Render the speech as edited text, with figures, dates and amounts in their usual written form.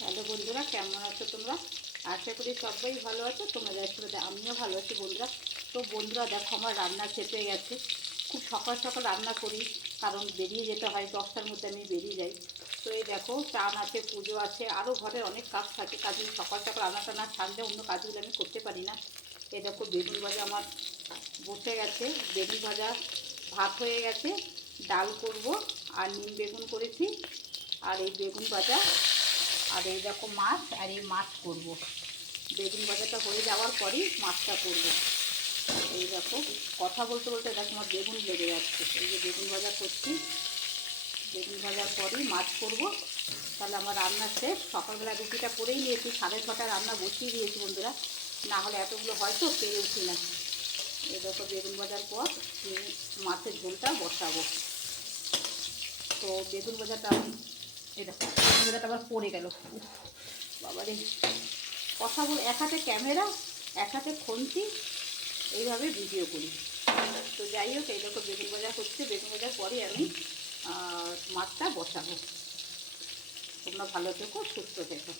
Hello বন্ধুরা, কেমন আছো তোমরা? আশা করি সবাই ভালো আছো। তোমরা যাই, আমিও ভালো আছি বন্ধুরা। তো বন্ধুরা দেখো, আমার রান্না চেপে গেছে। খুব সকাল সকাল রান্না করি, কারণ বেরিয়ে যেতে হয়, 10টার মধ্যে আমি বেরিয়ে যাই। তো এই দেখো, চান আছে, পুজো আছে, আরও ঘরের অনেক কাজ থাকে। কাজে সকাল সকাল রান্নাটা না ছাড়লে অন্য কাজগুলো আমি করতে পারি না। এই দেখো, বেগুন ভাজা আমার বসে গেছে। বেগুন ভাজা ভাত হয়ে গেছে, ডাল করব, আর নিম বেগুন করেছি, আর এই বেগুন ভাজা, আর এই দেখো মাছ, আর এই মাছ করব। বেগুন ভাজাটা হয়ে যাওয়ার পরই মাছটা করব। এই দেখো, কথা বলতে বলতে দেখো আমার বেগুন লেগে যাচ্ছে। এই যে বেগুন ভাজা করছি, বেগুন ভাজার পরই মাছ করব। তাহলে আমার রান্না শেষ। সকালবেলা রুটিটা করেই নিয়েছি, 6:30 রান্না বসিয়ে দিয়েছি বন্ধুরা, না হলে এতগুলো হয়তো পেরে উঠি না। এই দেখো, বেগুন ভাজার পর মাছের ঝোলটা বসাবো। তো বেগুন ভাজাটা আমি, এই দেখো বেগুন ভাজাটা আবার পড়ে গেল। বাবারে, কথা বল, এক হাতে ক্যামেরা, এক হাতে খুন্তি, এইভাবে ভিডিও করি। তো যাই হোক, এই দেখো বেগুন ভাজা হচ্ছে। বেগুন ভাজার পরে আমি মাছটা বসাবো। তোমরা ভালো থেকো, সুস্থ থেকো।